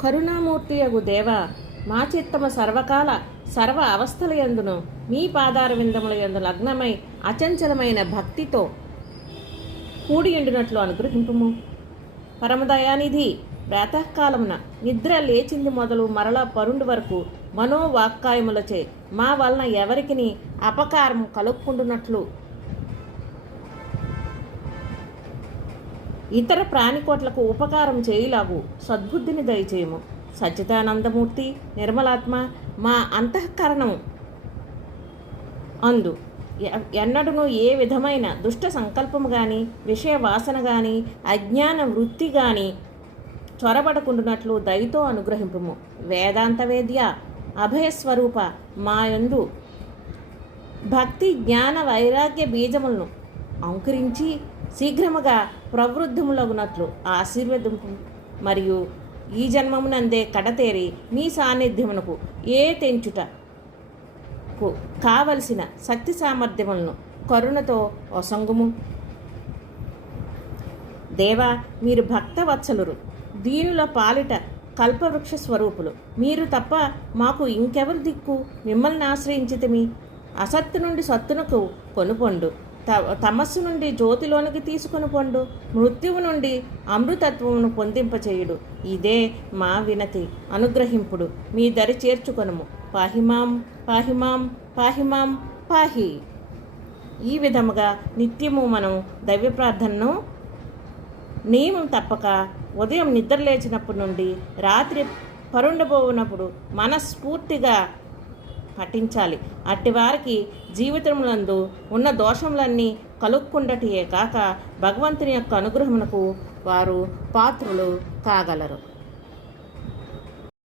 కరుణామూర్తియగు దేవ, మా చిత్తమ సర్వకాల సర్వ అవస్థలయందును మీ పాదార విందములయందు లగ్నమై అచంచలమైన భక్తితో కూడియుండినట్లు అనుగ్రహింపుము. పరమదయానిధి, ప్రాతకాలమున నిద్ర లేచింది మొదలు మరలా పరుండు వరకు మనోవాక్కాయములచే మా వలన ఎవరికిని అపకారం కలుక్కుంటున్నట్లు ఇతర ప్రాణికోట్లకు ఉపకారం చేయులాగు సద్బుద్ధిని దయచేయము. సచ్చిదానందమూర్తి, నిర్మలాత్మ, మా అంతఃకరణం అందు ఎన్నడూ ఏ విధమైన దుష్ట సంకల్పము కానీ, విషయ వాసన కానీ, అజ్ఞాన వృత్తి కానీ చొరబడకుండునట్లు దయతో అనుగ్రహింపుము. వేదాంత వేద్య, అభయస్వరూప, మాయందు భక్తి జ్ఞాన వైరాగ్య బీజములను అంకురించి శీఘ్రముగా ప్రవృద్ధములగునట్లు ఆశీర్వదింపు. మరియు ఈ జన్మమునందే కడతేరి మీ సాన్నిధ్యమునకు ఏ తెంచుటకు కావలసిన శక్తి సామర్థ్యములను కరుణతో ఒసంగుము. దేవా, మీరు భక్తవత్సలురు, దీనుల పాలిట కల్పవృక్ష స్వరూపులు. మీరు తప్ప మాకు ఇంకెవరు దిక్కు? మిమ్మల్ని ఆశ్రయించితిమి. అసత్తు నుండి సత్తునకు కొనుపొండు, తమస్సు నుండి జ్యోతిలోనికి తీసుకొని పొండు, మృత్యువు నుండి అమృతత్వమును పొందింపచేయుడు. ఇదే మా వినతి. అనుగ్రహింపుడు, మీ దరి చేర్చుకొనుము. పాహిమాం పాహిమాం పాహిమాం పాహి. ఈ విధముగా నిత్యము మనం దైవ ప్రార్థనను నియమం తప్పక ఉదయం నిద్ర లేచినప్పటి నుండి రాత్రి పరుండబోనప్పుడు మనస్ఫూర్తిగా పఠించాలి. అట్టివారికి జీవితములందు ఉన్న దోషములన్నీ కలుక్కుండటియే కాక భగవంతుని యొక్క అనుగ్రహమునకు వారు పాత్రులు కాగలరు.